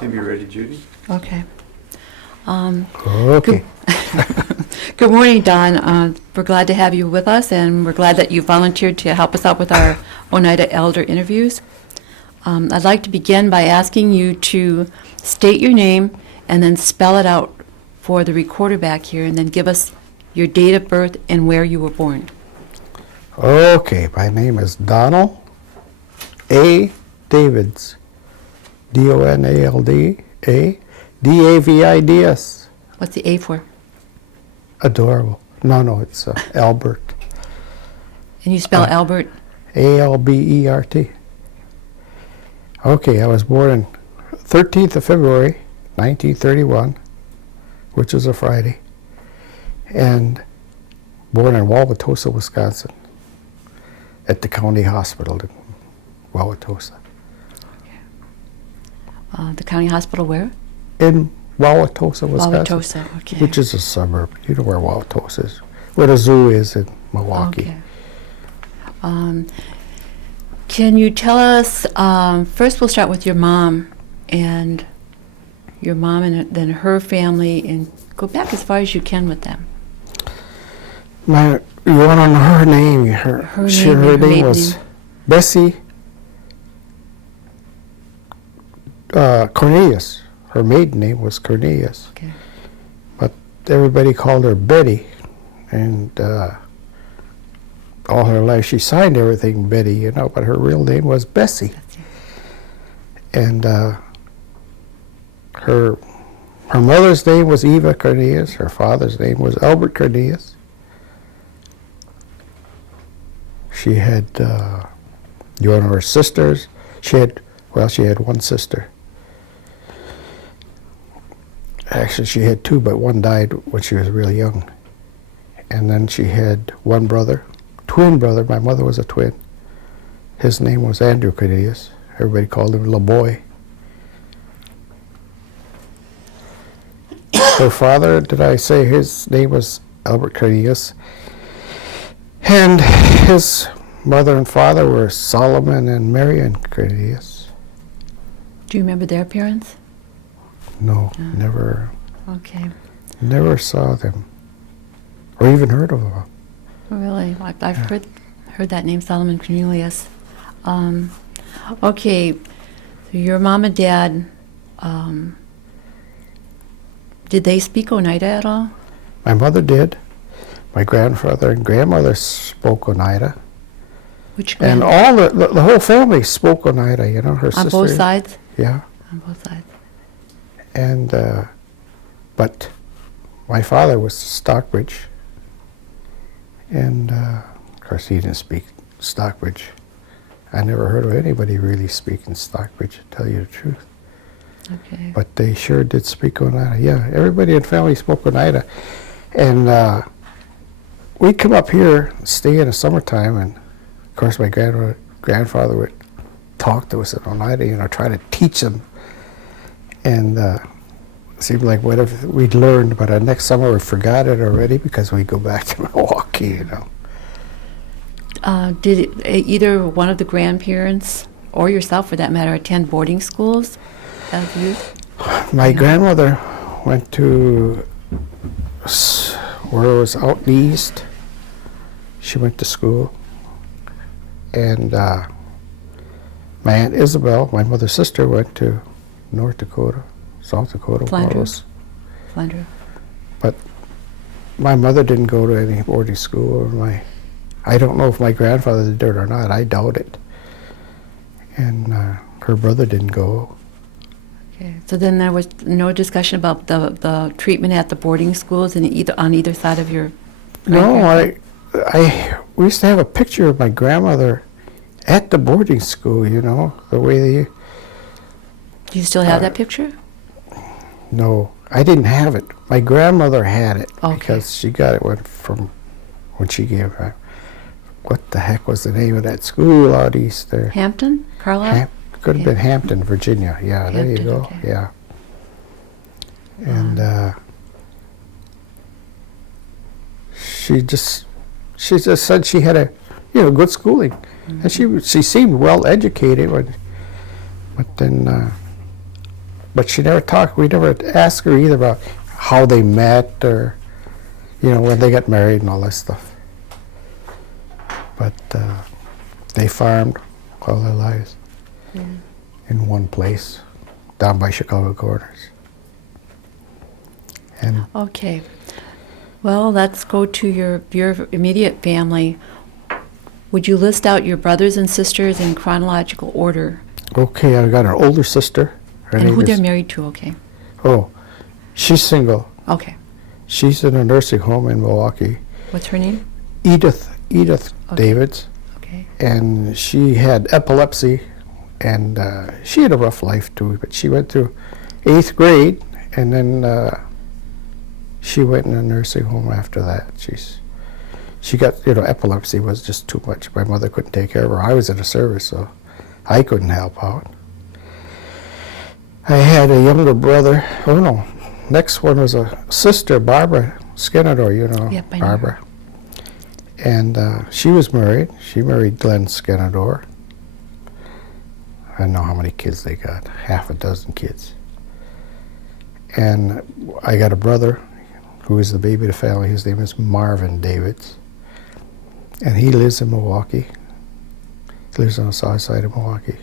to be ready, Judy. Okay. Okay. Good morning, Don. We're glad to have you with us, and we're glad that you volunteered to help us out with our Oneida Elder interviews. I'd like to begin by asking you to state your name and then spell it out for the recorder back here, and then give us your date of birth and where you were born. Okay, my name is Donald A. Davids. Donalda Davids. What's the A for? Adorable. No, it's Albert. And you spell Albert? Albert. Okay, I was born on 13th of February, 1931, which is a Friday, and born in Wauwatosa, Wisconsin, at the county hospital in Wauwatosa. The county hospital where? In Wauwatosa, Wisconsin. Wauwatosa, okay. Which is a suburb. You know where Wauwatosa is. Where the zoo is in Milwaukee. Okay. Can you tell us, first we'll start with your mom and then her family, and go back as far as you can with them. You want to know her name? Her name was Bessie Cornelius. Her maiden name was Cornelius. Okay. But everybody called her Betty, and all her life she signed everything Betty, but her real name was Bessie. And her mother's name was Eva Cornelius. Her father's name was Albert Cornelius. She had one of her sisters. She had one sister. Actually, she had two, but one died when she was really young. And then she had one brother, twin brother. My mother was a twin. His name was Andrew Cornelius. Everybody called him little boy. Her father, did I say his name was Albert Cornelius? And his mother and father were Solomon and Marion Cornelius. Do you remember their appearance? No, never. Okay. Never saw them, or even heard of them. Oh, really? I've heard that name, Solomon Cornelius. Okay, so your mom and dad, did they speak Oneida at all? My mother did. My grandfather and grandmother spoke Oneida. Which and all the whole family spoke Oneida, her sister. On both sides? Yeah. On both sides. And, but my father was Stockbridge. And, of course, he didn't speak Stockbridge. I never heard of anybody really speaking Stockbridge, to tell you the truth. Okay. But they sure did speak Oneida. Yeah, everybody in the family spoke Oneida. And we'd come up here, stay in the summertime, and of course my grandfather would talk to us in Oneida, try to teach them. And it seemed like whatever we'd learned, but next summer we forgot it already because we'd go back to Milwaukee, Did either one of the grandparents, or yourself for that matter, attend boarding schools as youth? My grandmother went to where it was out in the east. She went to school. And my Aunt Isabel, my mother's sister, went to North Dakota, South Dakota. Flanders. But my mother didn't go to any boarding school. I don't know if my grandfather did it or not. I doubt it. And her brother didn't go. Okay. So then there was no discussion about the treatment at the boarding schools on either side of your. No, we used to have a picture of my grandmother at the boarding school. The way they. Do you still have that picture? No, I didn't have it. My grandmother had it because she got it from when she gave her. What the heck was the name of that school out east there? Hampton? Carlisle? Could have been Hampton, Virginia. Yeah, Hampton, there you go. Okay. Yeah. And she just said she had a good schooling, and she seemed well educated. But then but she never talked. We never asked her either about how they met or, when they got married and all that stuff. But they farmed all their lives in one place, down by Chicago Corners. And Okay. Well, let's go to your immediate family. Would you list out your brothers and sisters in chronological order? okay, I got an older sister. Her And name who they're is, married to, okay? oh, she's single. Okay. She's in a nursing home in Milwaukee. What's her name? Edith Okay. Davids. Okay. And she had epilepsy, and she had a rough life too, but she went through 8th grade, and then she went in a nursing home after that. She got, epilepsy was just too much. My mother couldn't take care of her. I was in the service, so I couldn't help out. I had a younger brother. Oh no, next one was a sister, Barbara Skinador, Yep, I know Barbara. And she was married. She married Glenn Skinador. I don't know how many kids they got, half a dozen kids. And I got a brother who is the baby of the family. His name is Marvin Davids. And he lives in Milwaukee. He lives on the south side of Milwaukee.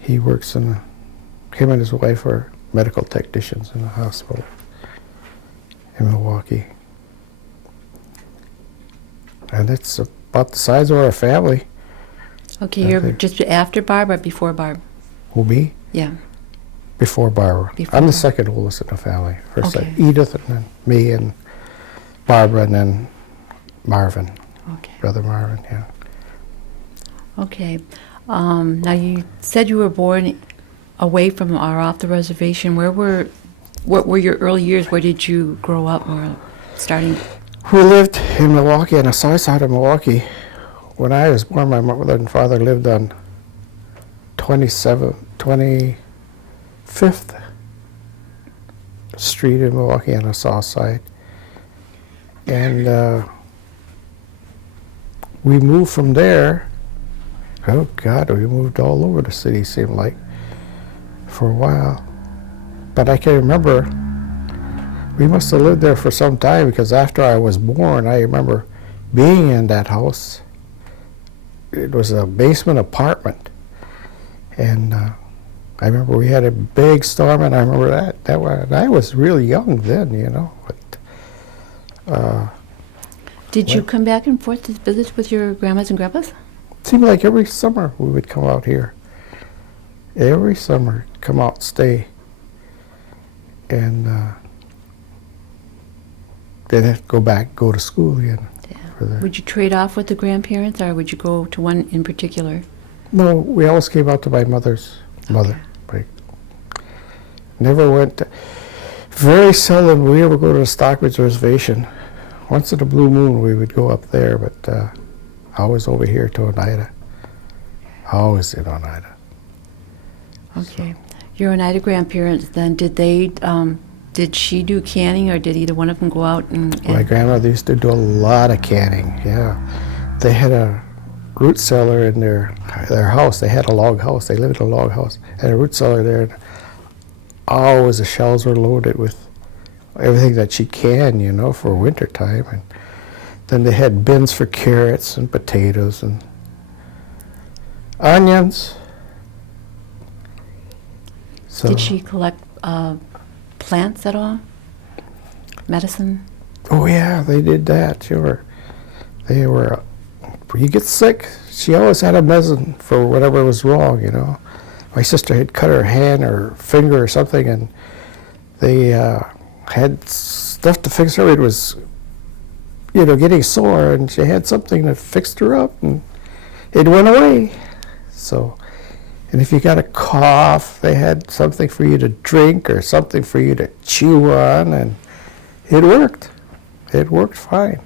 He works him and his wife are medical technicians in a hospital in Milwaukee. And it's about the size of our family. Okay, you're Okay. just after Barb or before Barb? Who, me? Yeah. Before Barbara. Before I'm the Barbara. second oldest in the family. First Okay. Edith, and then me, and Barbara, and then Marvin, Okay. brother Marvin, yeah. Okay. Now you said you were born away from or off the reservation. What were your early years? Where did you grow up? Or starting? We lived in Milwaukee, on the south side of Milwaukee. When I was born, my mother and father lived on 25th Street in Milwaukee on the south side. And we moved from there. Oh God, we moved all over the city, seemed like, for a while. But I can remember, we must have lived there for some time, because after I was born, I remember being in that house. It was a basement apartment. And I remember we had a big storm, and I remember that I was really young then, But Did you What? come back and forth to visit with your grandmas and grandpas? it seemed like every summer we would come out here. Every summer, come out, stay. And then have to go back, go to school again. For that. Would you trade off with the grandparents, or would you go to one in particular? No, we always came out to my mother's mother. Like, never went. Very seldom we ever go to the Stockbridge Reservation. Once in a blue moon we would go up there, but always over here to Oneida. Always in Oneida. Okay. Your Oneida grandparents, then, did she do canning, or did either one of them go out and My grandmother used to do a lot of canning. Yeah, they had a root cellar in their house. They had a log house. They lived in a log house. Had a root cellar there. And always the shelves were loaded with everything that she can, for winter time. And then they had bins for carrots and potatoes and onions. So, Did she collect plants at all? Medicine? oh yeah, they did that. Sure, they were. When you get sick, she always had a medicine for whatever was wrong. My sister had cut her hand or finger or something, and they had stuff to fix her. It was, getting sore, and she had something that fixed her up, and it went away. So, and if you got a cough, they had something for you to drink or something for you to chew on, and it worked. It worked fine.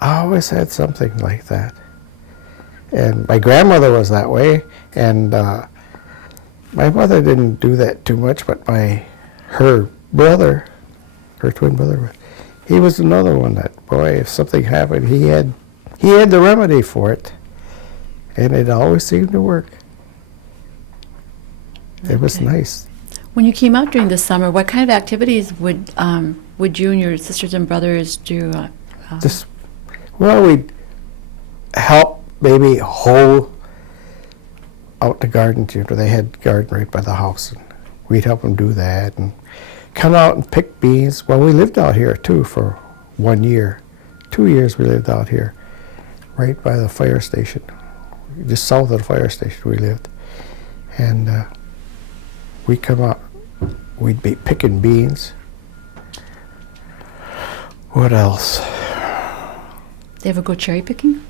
I always had something like that. And my grandmother was that way, and my mother didn't do that too much, but her brother, her twin brother, he was another one that, boy, if something happened, he had the remedy for it, and it always seemed to work. It was Okay. nice. When you came out during the summer, what kind of activities would you and your sisters and brothers do? Just, well, we'd help maybe hoe out the garden. You know, they had garden right by the house, and we'd help them do that and come out and pick beans. Well, we lived out here too for 1 year. 2 years we lived out here, right by the fire station. Just south of the fire station we lived. And we'd come out, we'd be picking beans. What else? They ever go cherry picking?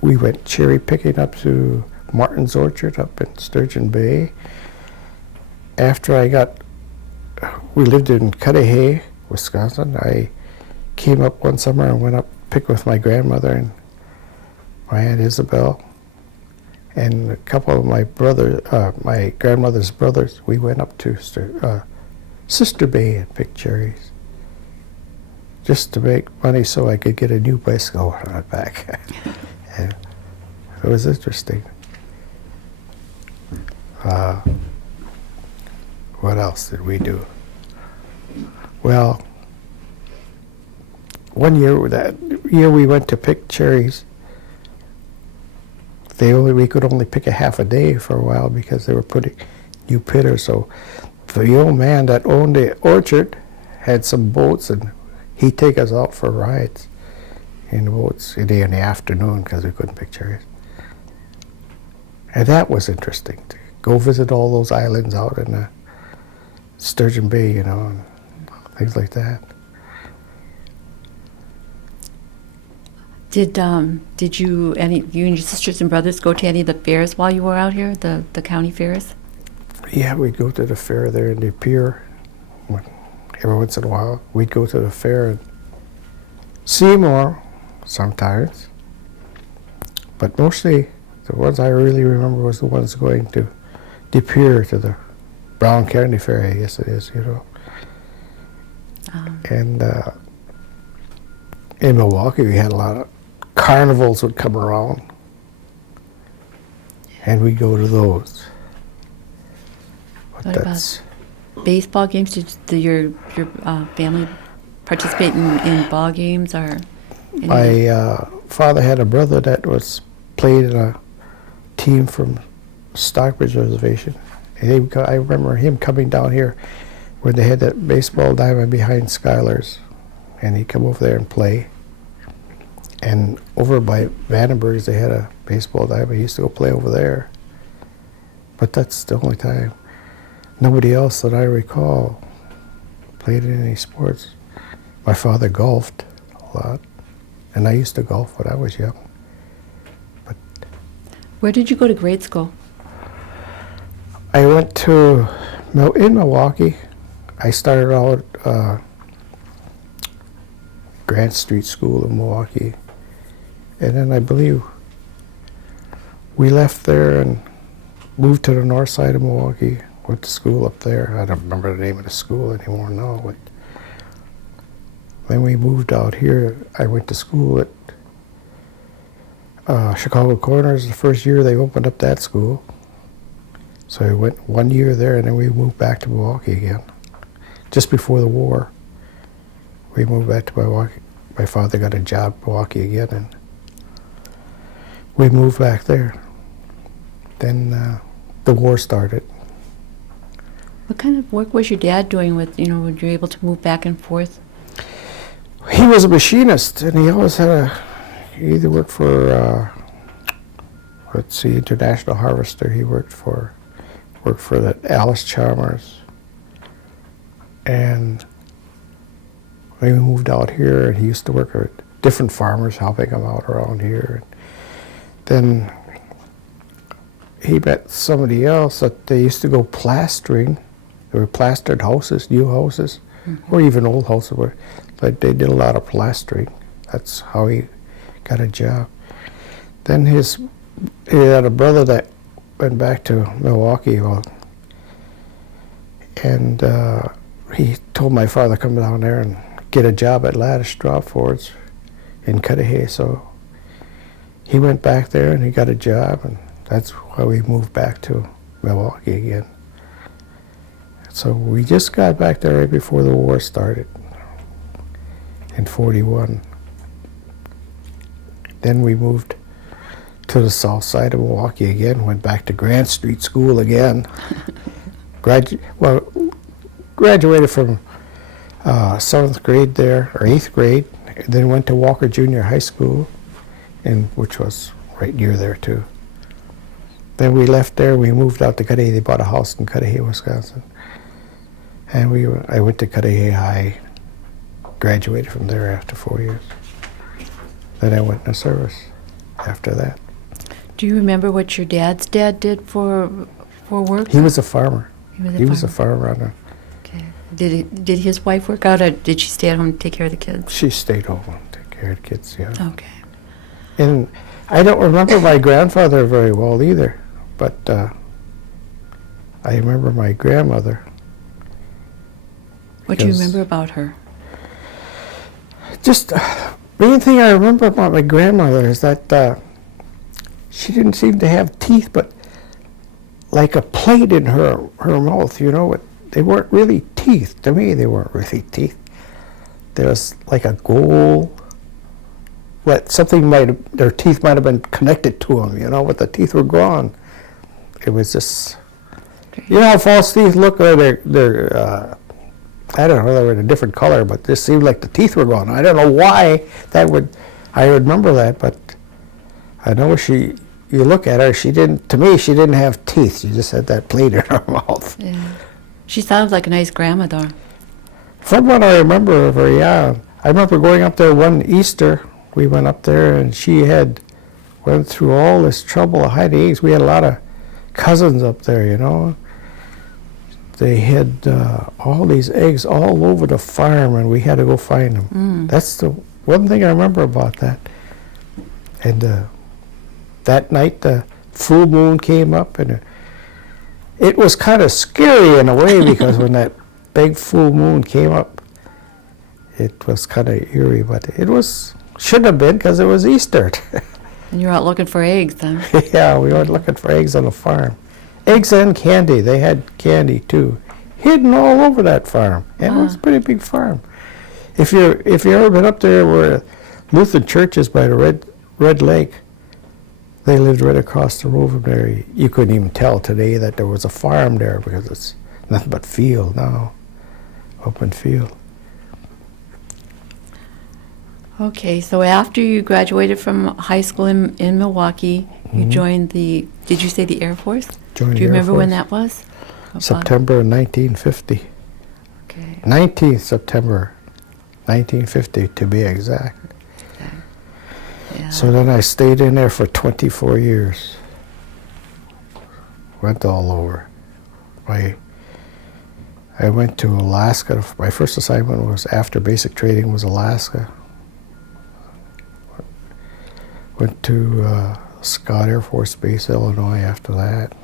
We went cherry picking up to Martin's Orchard up in Sturgeon Bay. After we lived in Cudahy, Wisconsin. I came up one summer and went up pick with my grandmother and my Aunt Isabel. And a couple of my grandmother's brothers, we went up to Sister Bay and picked cherries, just to make money so I could get a new bicycle on my back. And it was interesting. What else did we do? Well, that year we went to pick cherries. We could only pick a half a day for a while because they were putting new pitters. So the old man that owned the orchard had some boats, and he'd take us out for rides in the boats in the afternoon because we couldn't pick cherries. And that was interesting, to go visit all those islands out in Sturgeon Bay, you know, and things like that. Did you and your sisters and brothers go to any of the fairs while you were out here, the county fairs? Yeah, we'd go to the fair there in the pier. Every once in a while, we'd go to the fair and see more sometimes. But mostly, the ones I really remember was the ones going to the pier, to the Brown County Fair, I guess it is, you know. And in Milwaukee, we had a lot of carnivals would come around, and we'd go to those. But What about baseball games? Did your family participate in ball games or? My father had a brother that played in a team from Stockbridge Reservation. And I remember him coming down here when they had that baseball diamond behind Schuyler's, and he'd come over there and play. And over by Vandenberg's, they had a baseball diamond. He used to go play over there. But that's the only time. Nobody else that I recall played in any sports. My father golfed a lot, and I used to golf when I was young. But Where did you go to grade school? I went in Milwaukee. I started out Grant Street School in Milwaukee, and then I believe we left there and moved to the north side of Milwaukee. Went to school up there. I don't remember the name of the school anymore now. But then we moved out here. I went to school at Chicago Corners. The first year they opened up that school. So I went 1 year there, and then we moved back to Milwaukee again. Just before the war, we moved back to Milwaukee. My father got a job in Milwaukee again, and we moved back there. Then the war started. What kind of work was your dad doing when you were able to move back and forth? He was a machinist, and he always he either worked for, International Harvester. He worked for the Alice Chalmers. And when we moved out here, he used to work with different farmers, helping them out around here. Then he met somebody else that they used to go plastering. There were plastered houses, new houses, or even old houses, but they did a lot of plastering. That's how he got a job. Then he had a brother that went back to Milwaukee, and he told my father to come down there and get a job at Lattice Drop Fords in Cudahy. So he went back there and he got a job, and that's why we moved back to Milwaukee again. So we just got back there right before the war started in 41. Then we moved to the south side of Milwaukee again, went back to Grant Street School again. Graduated from 7th grade there, or 8th grade, then went to Walker Junior High School, which was right near there too. Then we left there, we moved out to Cudahy. They bought a house in Cudahy, Wisconsin. And I went to Cudahy High, graduated from there after 4 years. Then I went into service after that. Do you remember what your dad's dad did for work? He was a farmer. He was a farmer. Okay. Did his wife work out, or did she stay at home and take care of the kids? She stayed home and took care of the kids, yeah. Okay. And I don't remember my grandfather very well either, but I remember my grandmother. What do you remember about her? Just main thing I remember about my grandmother is that she didn't seem to have teeth, but like a plate in her mouth, you know. They weren't really teeth. To me, they weren't really teeth. There was like a goal. Their teeth might have been connected to them, you know, but the teeth were gone. It was just, you know how false teeth look? They're I don't know, they were in a different color, but this seemed like the teeth were gone. I don't know why I remember that, but I know you look at her, to me, she didn't have teeth. She just had that plate in her mouth. Yeah. She sounds like a nice grandma, though. From what I remember of her, yeah. I remember going up there one Easter. We went up there, and she went through all this trouble of hiding eggs. We had a lot of cousins up there, you know. They had all these eggs all over the farm, and we had to go find them. That's the one thing I remember about that. And that night, the full moon came up, and it was kind of scary in a way because when that big full moon came up, it was kind of eerie, but shouldn't have been because it was Easter. And you're out looking for eggs, then? Yeah, we went looking for eggs on the farm. Eggs and candy. They had candy too, hidden all over that farm. And it was a pretty big farm. If you ever been up there where Lutheran Church is by the Red Lake, they lived right across the road from there. You couldn't even tell today that there was a farm there because it's nothing but field now, open field. Okay, so after you graduated from high school in Milwaukee, you joined did you say the Air Force? Joined Do you the Air remember when Force. that was? September 1950. Okay. 19th September 1950 to be exact. Yeah. So then I stayed in there for 24 years. Went all over. I went to Alaska. My first assignment was after basic training was Alaska. Went to Scott Air Force Base, Illinois after that.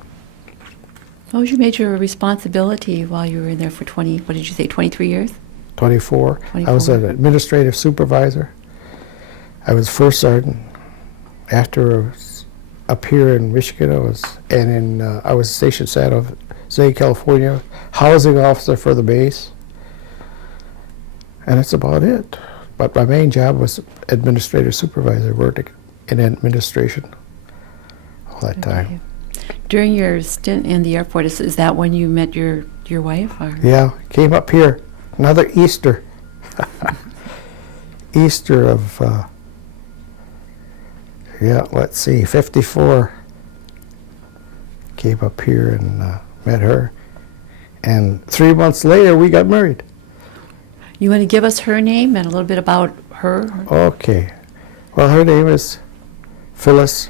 What was your major responsibility while you were in there for 23 years? 24. I was an administrative supervisor. I was first sergeant. After I was up here in Michigan, I was stationed San Jose, California, housing officer for the base. And that's about it. But my main job was administrative supervisor, worked in administration all that time. During your stint in the Air Force, is that when you met your wife? Or? Yeah, came up here. Another Easter. Easter of, let's see, 54. Came up here and met her. And 3 months later, we got married. You want to give us her name and a little bit about her? Okay. Well, her name is Phyllis,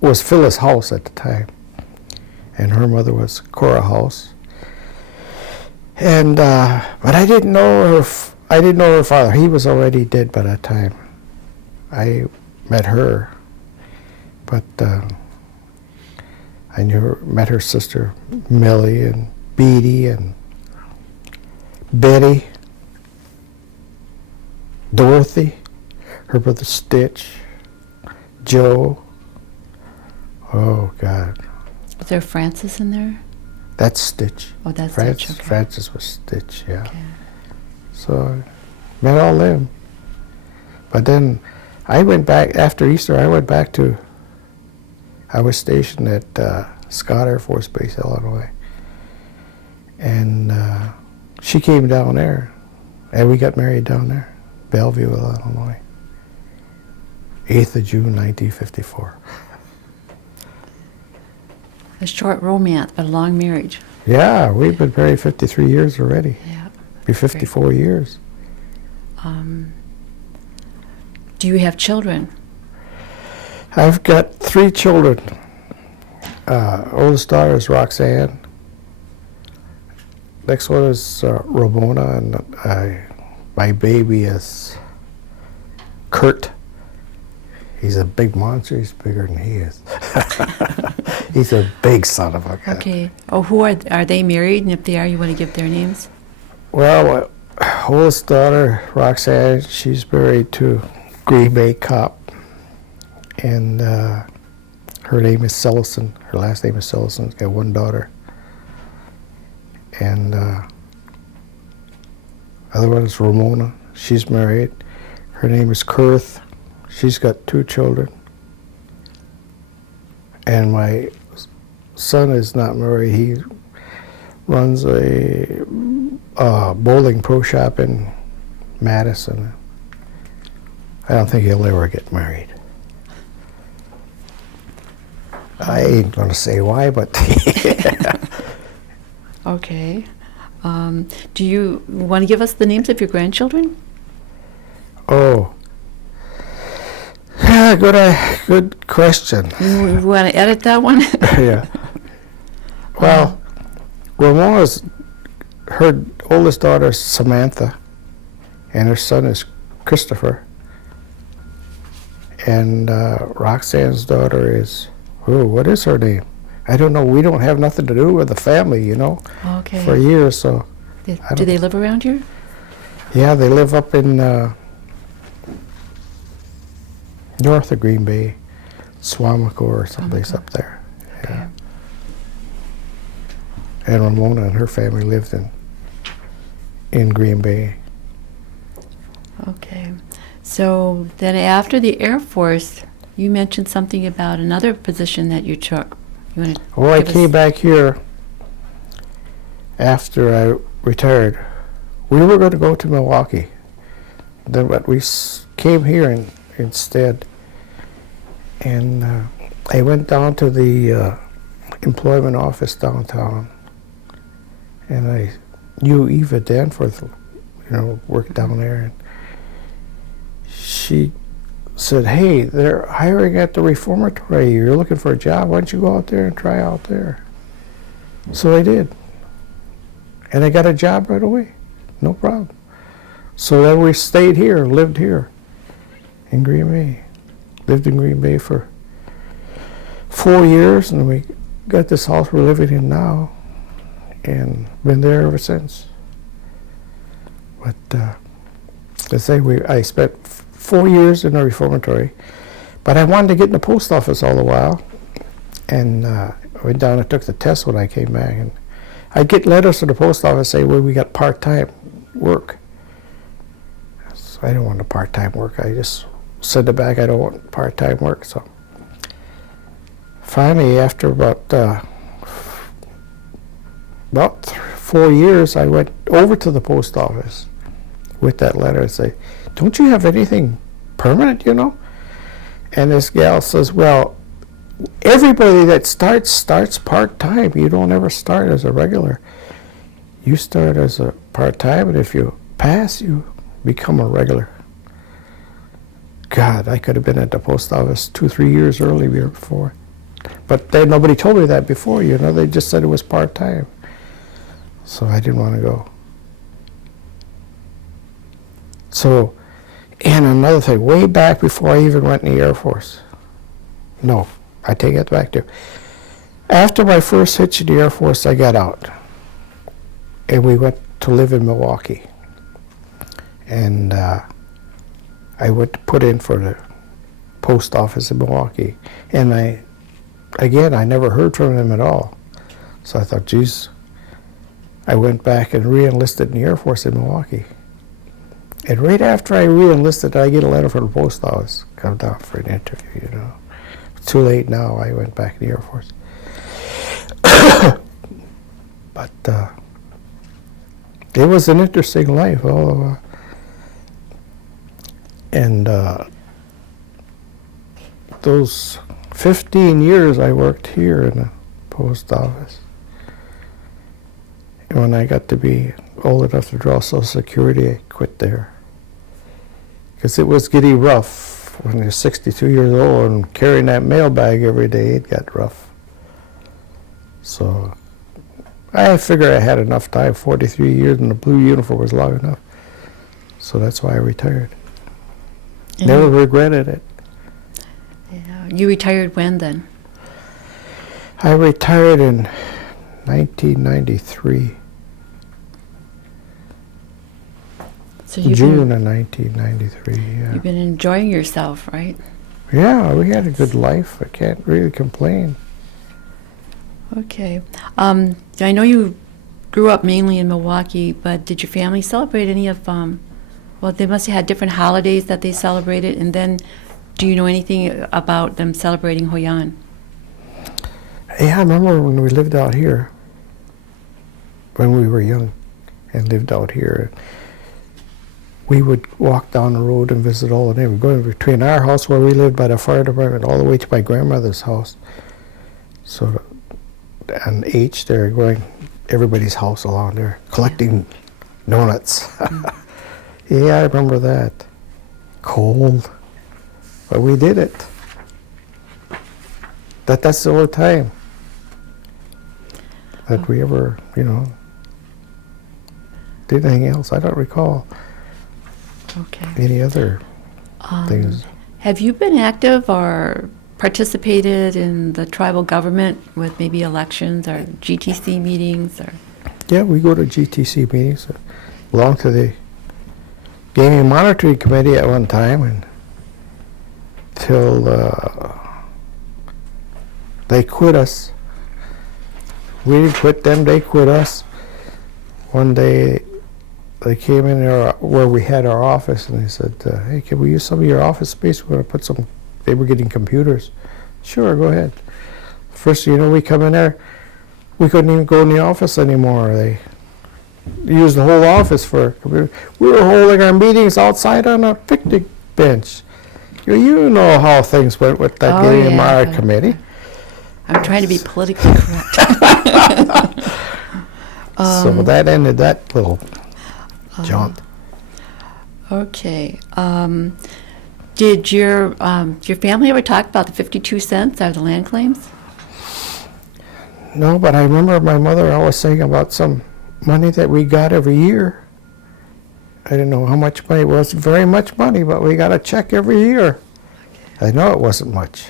was Phyllis House at the time. And her mother was Cora House. And, but I didn't know her father. He was already dead by that time. I met her, but I met her sister Millie and Beatty and Betty, Dorothy, her brother Stitch, Joe. Oh God. Was there Francis in there? That's Stitch. Oh, that's Francis, Stitch, okay. Francis was Stitch, yeah. Okay. So met all them. But then I went back, after Easter, I went back to, I was stationed at Scott Air Force Base, Illinois. And she came down there, and we got married down there, Bellevue, Illinois. 8th of June, 1954. A short romance, but a long marriage. Yeah, we've been married 53 years already. Yeah. Be 54 years. Do you have children? I've got 3 children. Oldest daughter is Roxanne. Next one is Ramona, and my baby is Kurt. He's a big monster. He's bigger than he is. He's a big son of a gun. Okay. Oh, who are they married? And if they are, you want to give their names? Well, oldest daughter, Roxanne, she's married to Green Bay cop. And her name is Sellison. Her last name is Sellison. She's got 1 daughter. And other one is Ramona. She's married. Her name is Kurth. She's got 2 children. And my son is not married. He runs a bowling pro shop in Madison. I don't think he'll ever get married. I ain't going to say why, but Okay. Do you want to give us the names of your grandchildren? oh, yeah, good question. You want to edit that one? Yeah. Well, Ramona's, her oldest daughter is Samantha, and her son is Christopher. And Roxanne's daughter is, what is her name? I don't know. We don't have nothing to do with the family, you know, Okay. for years. So, Do they live around here? yeah, they live up in north of Green Bay, Swamico or someplace up there. Yeah. And Ramona and her family lived in Green Bay. Okay. So then after the Air Force, you mentioned something about another position that you took. You want to Well, I give us- came back here after I retired. We were going to go to Milwaukee, but we came here instead. And I went down to the employment office downtown, and I knew Eva Danforth, worked down there. And she said, "Hey, they're hiring at the reformatory. You're looking for a job. Why don't you go out there and try out there?" So I did. And I got a job right away. No problem. So then we stayed here, lived here in Green Bay. Lived in Green Bay for 4 years, and we got this house we're living in now, and been there ever since. But let's say I spent 4 years in the reformatory, but I wanted to get in the post office all the while, and I went down and took the test when I came back, and I'd get letters from the post office saying, "Well, we got part-time work." So I didn't want the part-time work. I just sent it back. I don't want part-time work. So finally, after about 4 years, I went over to the post office with that letter and say, "Don't you have anything permanent, And this gal says, "Well, everybody that starts part-time. You don't ever start as a regular. You start as a part-time, and if you pass, you become a regular." God, I could have been at the post office 2-3 years earlier before. But nobody told me that before, They just said it was part-time. So I didn't want to go. So, and another thing, way back before I even went in the Air Force. No, I take it back there. After my first hitch in the Air Force, I got out. And we went to live in Milwaukee. And I went to put in for the post office in Milwaukee. And I never heard from them at all. So I thought, geez, I went back and re-enlisted in the Air Force in Milwaukee. And right after I re-enlisted, I get a letter from the post office, come down for an interview, you know. Too late now, I went back in the Air Force. But it was an interesting life, although, and those 15 years I worked here in the post office. And when I got to be old enough to draw Social Security, I quit there. Because it was getting rough when you're 62 years old and carrying that mail bag every day, it got rough. So I figured I had enough time. 43 years in the blue uniform was long enough. So that's why I retired. And Never regretted it. Yeah. You retired when then? I retired in 1993. So June of 1993, yeah. You've been enjoying yourself, right? Yeah, we had a good life. I can't really complain. Okay. I know you grew up mainly in Milwaukee, but did your family celebrate any of, well, they must have had different holidays that they celebrated, and then do you know anything about them celebrating Hoyan? Yeah, I remember when we lived out here, when we were young and lived out here, we would walk down the road and visit all the neighbors, going between our house where we lived by the fire department all the way to my grandmother's house. So on H there, going everybody's house along there, collecting donuts. Yeah, I remember that. Cold, but we did it. That's the only time that we ever, you know, did anything else. I don't recall Okay. any other things. Have you been active or participated in the tribal government with maybe elections or GTC meetings? Or Yeah, we go to GTC meetings. Belonged to the Gaming Monitoring Committee at one time, and till they quit us. We didn't quit them, they quit us. One day they came in there where we had our office and they said, hey, can we use some of your office space? We're going to put some, they were getting computers. Sure, go ahead. First thing you know, we come in there, we couldn't even go in the office anymore. They used the whole office for a computer. We were holding our meetings outside on a picnic bench. You know how things went with that Gaming Monitoring Committee. I'm trying to be politically correct. So that ended that little jaunt. Okay. Did your family ever talk about the 52 cents or the land claims? No, but I remember my mother always saying about some money that we got every year. I didn't know how much money. It wasn't very much money, but we got a check every year. I know it wasn't much,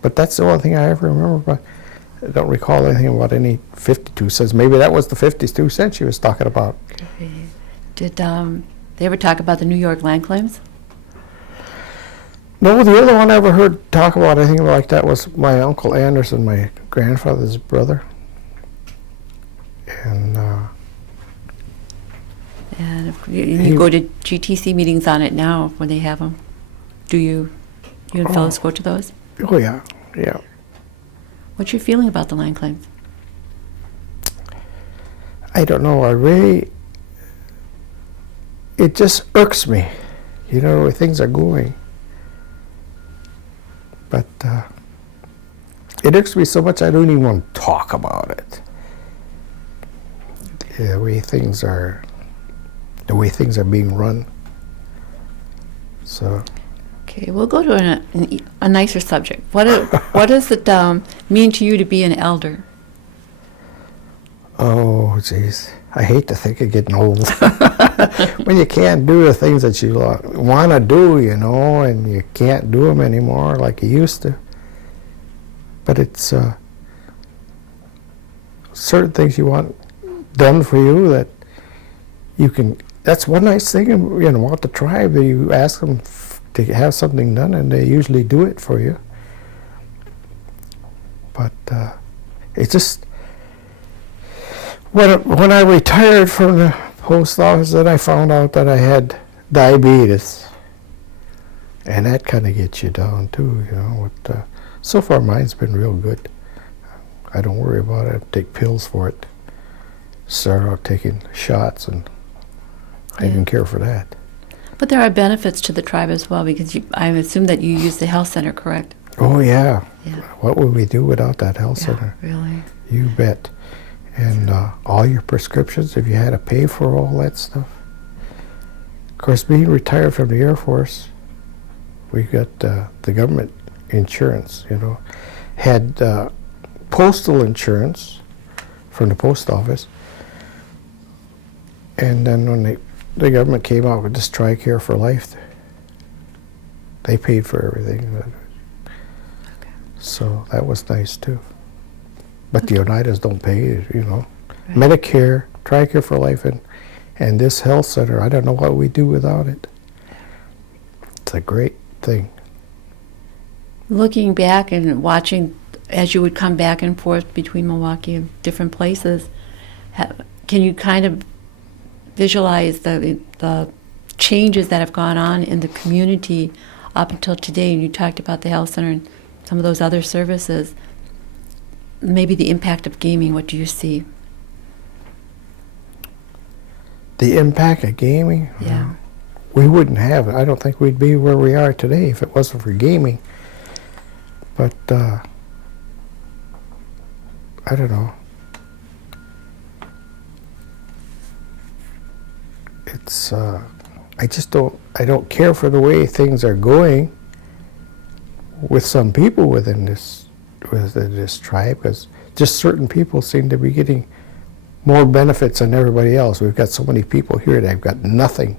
but that's the only thing I ever remember. But I don't recall anything about any 52 cents. Maybe that was the 52 cents she was talking about. Okay. Did they ever talk about the New York land claims? No, the other one I ever heard talk about anything like that was my Uncle Anderson, my grandfather's brother. And And if you go to GTC meetings on it now when they have them. Do you and fellows go to those? oh yeah, yeah. What's your feeling about the land claims? I don't know. It just irks me, you know, where things are going. But it irks me so much I don't even want to talk about it. The way things are being run. So. Okay, we'll go to a nicer subject. What does it mean to you to be an elder? Oh, jeez. I hate to think of getting old. When you can't do the things that you want to do, you know, and you can't do them anymore like you used to. But it's certain things you want done for you that you can. That's one nice thing, you know, about the tribe. That you ask them to have something done, and they usually do it for you. But it's just, When I retired from the post office, then I found out that I had diabetes. And that kind of gets you down too, you know. So far mine's been real good. I don't worry about it. I take pills for it. Start out taking shots, and I Yeah. didn't care for that. But there are benefits to the tribe as well, because I assume that you use the health center, correct? Oh yeah. Yeah. What would we do without that health Yeah, center? really. You bet. And all your prescriptions, if you had to pay for all that stuff. Of course, being retired from the Air Force, we got the government insurance, you know. Had postal insurance from the post office. And then when the government came out with this TRICARE for Life, they paid for everything. Okay. So that was nice too. But the Oneidas don't pay, you know. Right. Medicare, TRICARE for Life, and this health center, I don't know what we'd do without it. It's a great thing. Looking back and watching as you would come back and forth between Milwaukee and different places, can you kind of visualize the changes that have gone on in the community up until today? And you talked about the health center and some of those other services. Maybe the impact of gaming, what do you see? The impact of gaming? Yeah. We wouldn't have it. I don't think we'd be where we are today if it wasn't for gaming. But, I don't know. It's, I don't care for the way things are going with some people within this tribe, because just certain people seem to be getting more benefits than everybody else. We've got so many people here that have got nothing,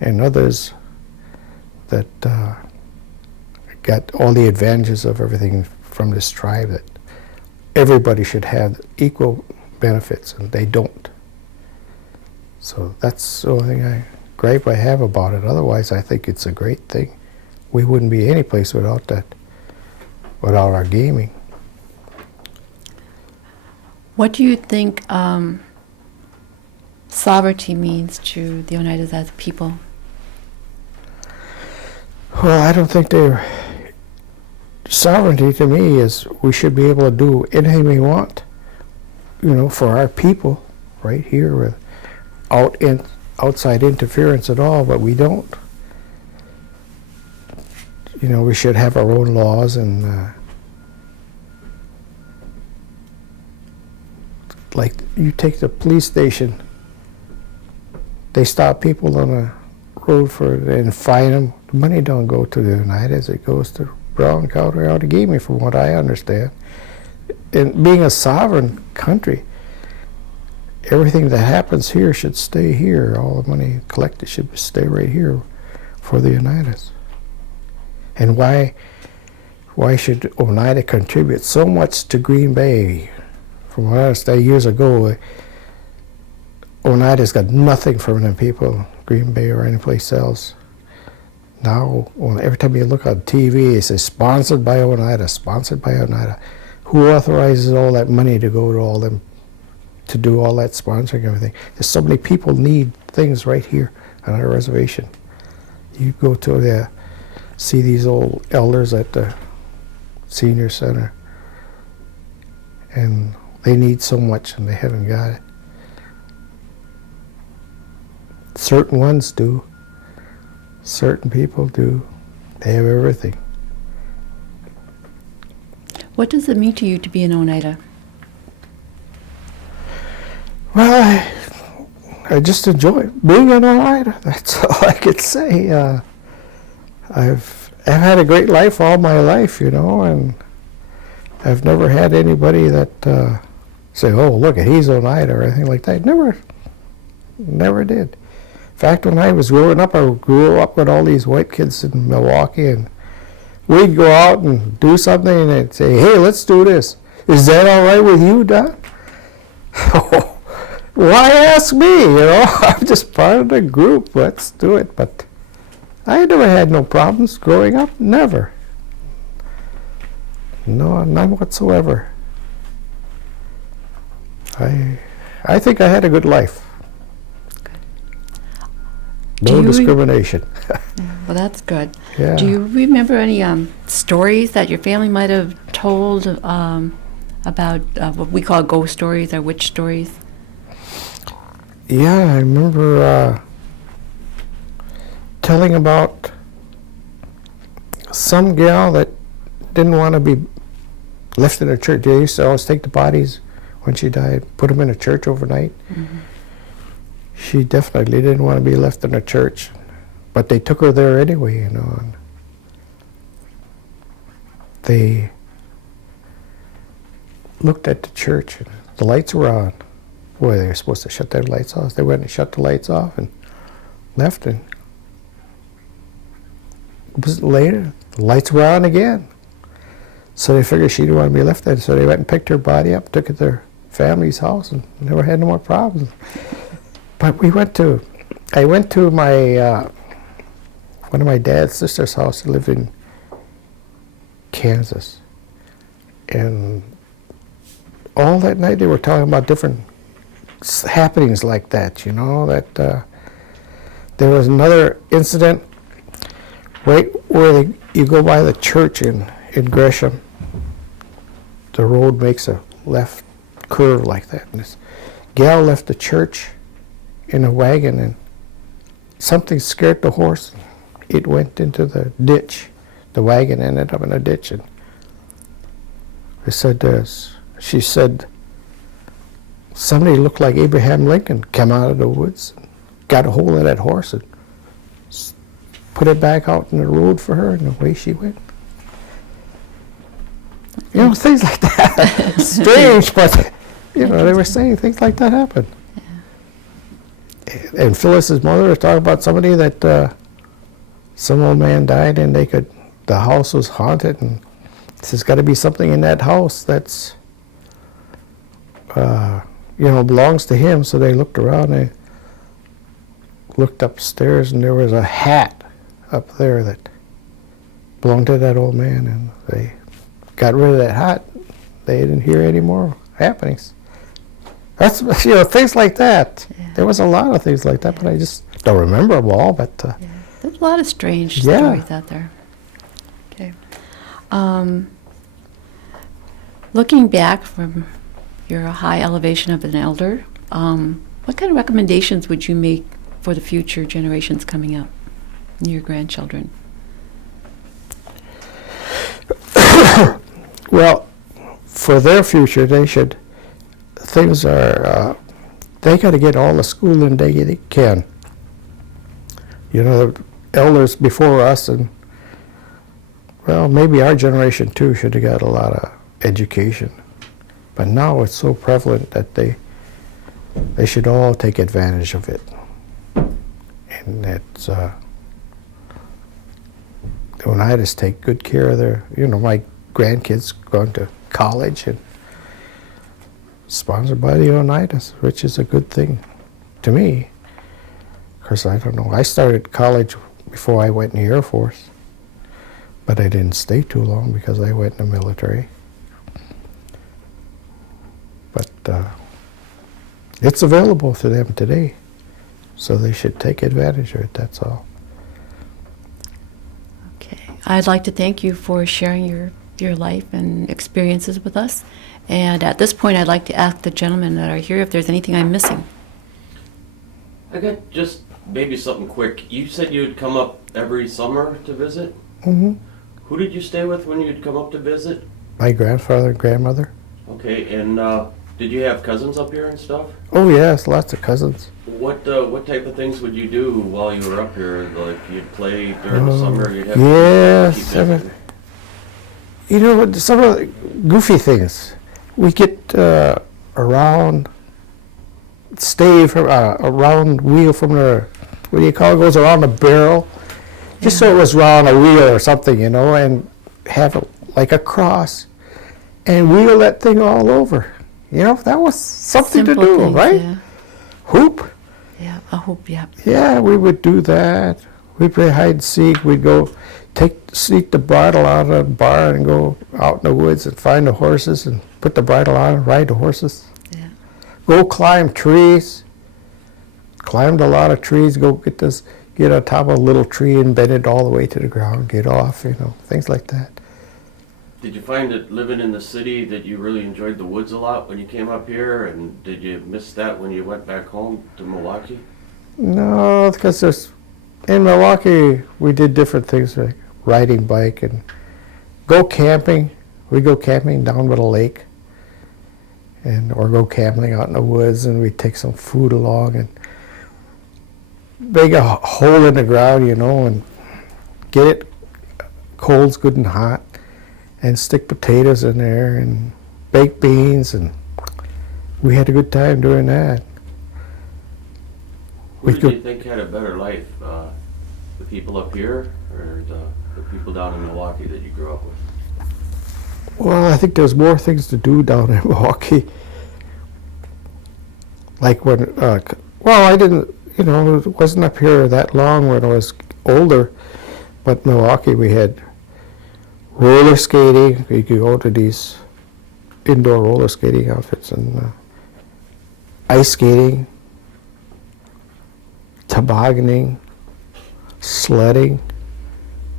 and others that got all the advantages of everything from this tribe, that everybody should have equal benefits, and they don't. So that's the only gripe I have about it. Otherwise, I think it's a great thing. We wouldn't be any place without that, without our gaming. What do you think sovereignty means to the Oneidas as a people? Well, I don't think they're... Sovereignty to me is we should be able to do anything we want, you know, for our people right here without outside interference at all, but we don't. You know, we should have our own laws, and like you take the police station, they stop people on the road and fine them. The money don't go to the Oneidas, it goes to Brown County out of gaming, from what I understand. And being a sovereign country, everything that happens here should stay here. All the money collected should stay right here for the Oneidas. And why should Oneida contribute so much to Green Bay? From what I understand, years ago, Oneida's got nothing from them people, Green Bay or anyplace else. Now, every time you look on TV, it says sponsored by Oneida, sponsored by Oneida. Who authorizes all that money to go to all them, to do all that sponsoring and everything? There's so many people need things right here on our reservation. You go to see these old elders at the senior center, and they need so much and they haven't got it. Certain ones do. Certain people do. They have everything. What does it mean to you to be an Oneida? Well, I just enjoy being an Oneida. That's all I could say. I've had a great life all my life, you know, and I've never had anybody that say, "Oh, look, he's Oneida," or anything like that. Never did. In fact, when I was growing up, I grew up with all these white kids in Milwaukee, and we'd go out and do something, and they'd say, "Hey, let's do this. Is that all right with you, Don?" Why ask me? You know, I'm just part of the group. Let's do it. But I never had no problems growing up. Never. No, none whatsoever. I think I had a good life. Do No you- discrimination. Well, that's good. Yeah. Do you remember any stories that your family might have told about what we call ghost stories or witch stories? Yeah, I remember telling about some gal that didn't want to be left in a church. They used to always take the bodies when she died, put them in a church overnight. Mm-hmm. She definitely didn't want to be left in a church, but they took her there anyway, you know. And they looked at the church, and the lights were on. Boy, they were supposed to shut their lights off. They went and shut the lights off and left, and later, the lights were on again. So they figured she didn't want to be left there, so they went and picked her body up, took it to their family's house, and never had no more problems. But I went to my, one of my dad's sister's house. He lived in Kansas. And all that night they were talking about different happenings like that, you know, that there was another incident right where you go by the church in Gresham. The road makes a left curve like that. And this gal left the church in a wagon, and something scared the horse. It went into the ditch. The wagon ended up in a ditch, and she said somebody looked like Abraham Lincoln came out of the woods, got a hold of that horse, and put it back out in the road for her, and away she went. You know, things like that. Strange, but you know, they were saying things like that happen. And Phyllis's mother was talking about somebody that some old man died, and the house was haunted, and there's got to be something in that house that's belongs to him. So they looked around, they looked upstairs, and there was a hat up there that belonged to that old man, and they got rid of that hat. They didn't hear any more happenings. That's, things like that. Yeah. There was a lot of things like that, but I just don't remember them all. But there's a lot of strange stories out there. Okay. Looking back from your high elevation of an elder, what kind of recommendations would you make for the future generations coming up, your grandchildren? Well, for their future, they got to get all the schooling they can. You know, the elders before us, and well, maybe our generation too, should have got a lot of education. But now it's so prevalent that they should all take advantage of it. And it's the Oneidas take good care of their, my grandkids going to college and sponsored by the Oneidas, which is a good thing to me. Of course, I don't know. I started college before I went in the Air Force, but I didn't stay too long because I went in the military. But it's available to them today, so they should take advantage of it, that's all. Okay. I'd like to thank you for sharing your life and experiences with us. And at this point, I'd like to ask the gentlemen that are here if there's anything I'm missing. I got just maybe something quick. You said you'd come up every summer to visit? Mm-hmm. Who did you stay with when you'd come up to visit? My grandfather and grandmother. Okay, and did you have cousins up here and stuff? Oh yes, lots of cousins. What type of things would you do while you were up here? Like you'd play during the summer? You'd have yes, keep some of the goofy things. We get around stave from a round wheel from the, what do you call it, goes around the barrel, just so it was round a wheel or something, and have it like a cross, and wheel that thing all over. That was something Simple to do, things, right? Yeah. Hoop. Yeah, a hoop, yeah. Yeah, we would do that. We'd play hide and seek. We'd go sneak the bridle out of the barn and go out in the woods and find the horses and put the bridle on and ride the horses. Yeah. go climb trees. Climbed a lot of trees, get on top of a little tree and bend it all the way to the ground, get off, things like that. Did you find that living in the city that you really enjoyed the woods a lot when you came up here? And did you miss that when you went back home to Milwaukee? No, because in Milwaukee, we did different things like riding bike and go camping. We go camping down by the lake, or go camping out in the woods, and we take some food along and make a hole in the ground, and get it cold, good and hot, and stick potatoes in there and baked beans, and we had a good time doing that. Who did you think had a better life, the people up here or the people down in Milwaukee that you grew up with? Well, I think there's more things to do down in Milwaukee. Like when, I didn't, wasn't up here that long when I was older, but Milwaukee we had roller skating. You could go to these indoor roller skating outfits and ice skating, tobogganing, sledding.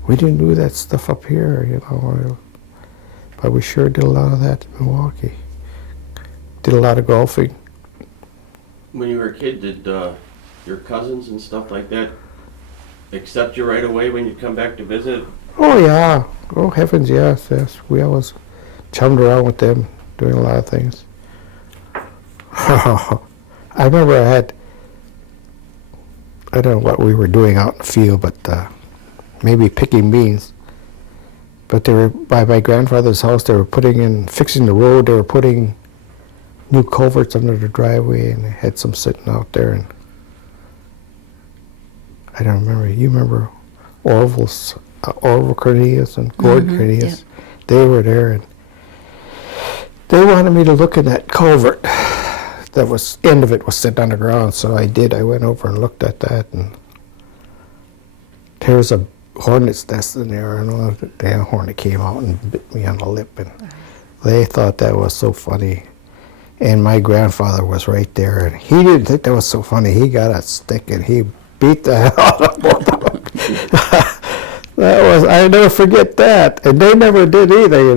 We didn't do that stuff up here, but we sure did a lot of that in Milwaukee. Did a lot of golfing. When you were a kid, did your cousins and stuff like that accept you right away when you come back to visit? Oh yeah, oh heavens, yes. We always chummed around with them, doing a lot of things. I remember I don't know what we were doing out in the field, but maybe picking beans. But they were by my grandfather's house. They were fixing the road. They were putting new culverts under the driveway, and they had some sitting out there. And I don't remember. You remember Orville Cornelius and Gord Cornelius? Yeah. They were there, and they wanted me to look at that culvert. End of it was sitting on the ground, so I did. I went over and looked at that, and there was a hornet's nest in there, and the damn hornet came out and bit me on the lip, and they thought that was so funny. And my grandfather was right there, and he didn't think that was so funny. He got a stick and he beat the hell out of both of them. I never forget that, and they never did either,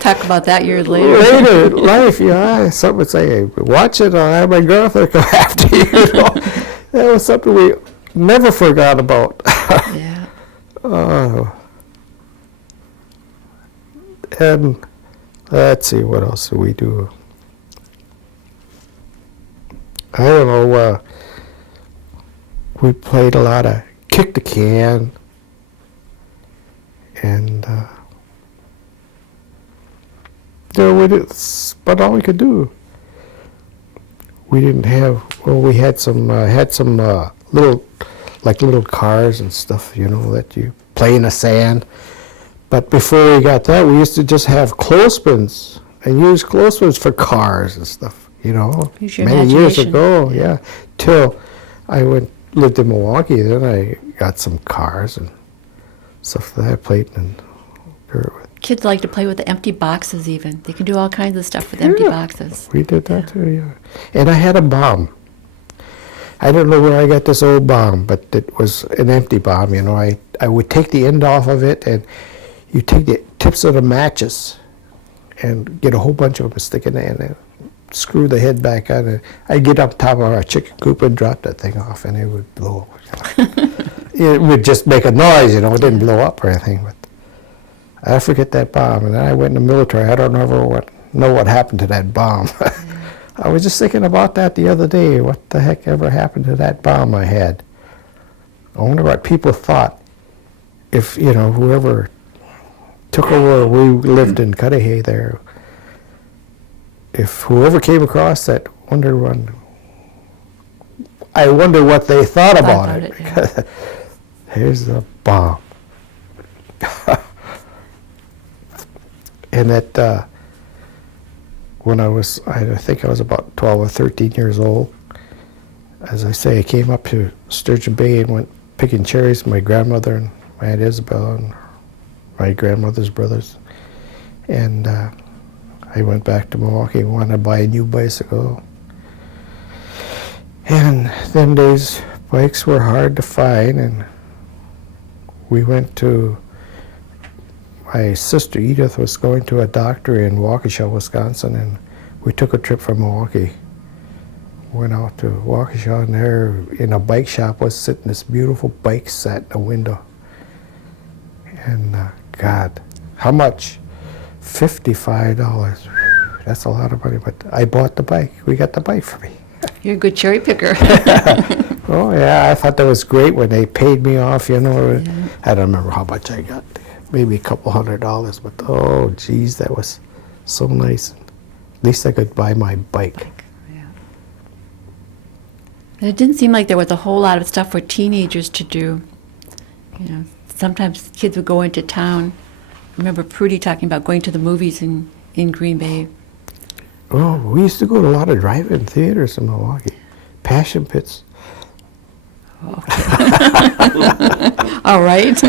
Talk about that years later. Later in life, some would say, hey, watch it, I'll have my grandfather come after you. That was something we never forgot about. Yeah. And let's see, what else do we do? I don't know, we played a lot of kick the can, and but all we could do. We didn't have, we had some little cars and stuff, that you play in the sand. But before we got that, we used to just have clothespins and use clothespins for cars and stuff, many years ago, yeah. Till I lived in Milwaukee, then I got some cars and stuff that I played and with. Kids like to play with the empty boxes even. They can do all kinds of stuff with empty boxes. We did that too, yeah. And I had a bomb. I don't know where I got this old bomb, but it was an empty bomb, I would take the end off of it, and you take the tips of the matches and get a whole bunch of them, stick in there, and screw the head back on it. I'd get up top of our chicken coop and drop that thing off, and it would blow. It would just make a noise, it didn't blow up or anything. But I forget that bomb, and then I went in the military. I don't know what happened to that bomb. I was just thinking about that the other day. What the heck ever happened to that bomb I had? I wonder what people thought if, whoever took over, we lived in Cudahy there, if whoever came across that, I wonder what they thought about it. Yeah. Here's a bomb. And that, when I think I was about 12 or 13 years old, as I say, I came up to Sturgeon Bay and went picking cherries with my grandmother and my Aunt Isabel and my grandmother's brothers. And I went back to Milwaukee and wanted to buy a new bicycle. And them days, bikes were hard to find, and we went to, my sister Edith was going to a doctor in Waukesha, Wisconsin, and we took a trip from Milwaukee. Went out to Waukesha, and there in a bike shop was sitting this beautiful bike set in the window. And God, how much? $55. That's a lot of money, but I bought the bike. We got the bike for me. You're a good cherry picker. Oh yeah, I thought that was great when they paid me off, you know. Yeah. I don't remember how much I got, maybe a couple $100, but oh geez, that was so nice. At least I could buy my bike. And it didn't seem like there was a whole lot of stuff for teenagers to do. You know, sometimes kids would go into town. I remember Prudy talking about going to the movies in Green Bay. Oh, we used to go to a lot of drive-in theaters in Milwaukee. Passion Pits. All right.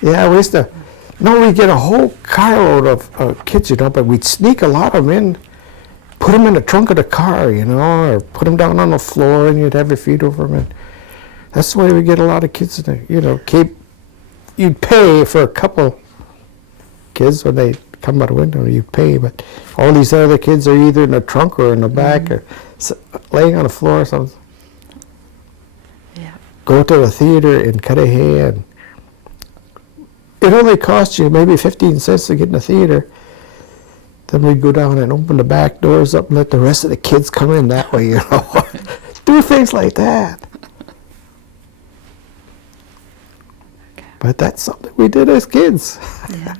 Yeah, we used to, no, we'd get a whole carload of kids, you know, but we'd sneak a lot of them in, put them in the trunk of the car, you know, or put them down on the floor, and you'd have your feet over them. And that's the way we get a lot of kids in there, you know, you'd pay for a couple kids when they come out the window, you pay, but all these other kids are either in the trunk or in the back or laying on the floor or something. Yeah. Go to the theater in Cudahy, and it only cost you maybe 15 cents to get in the theater. Then we'd go down and open the back doors up and let the rest of the kids come in that way, you know. Do things like that. Okay. But that's something we did as kids. Yeah.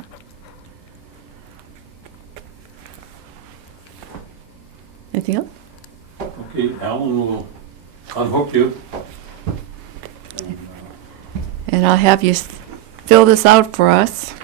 Anything else? Okay, Alan will unhook you. And I'll have you fill this out for us.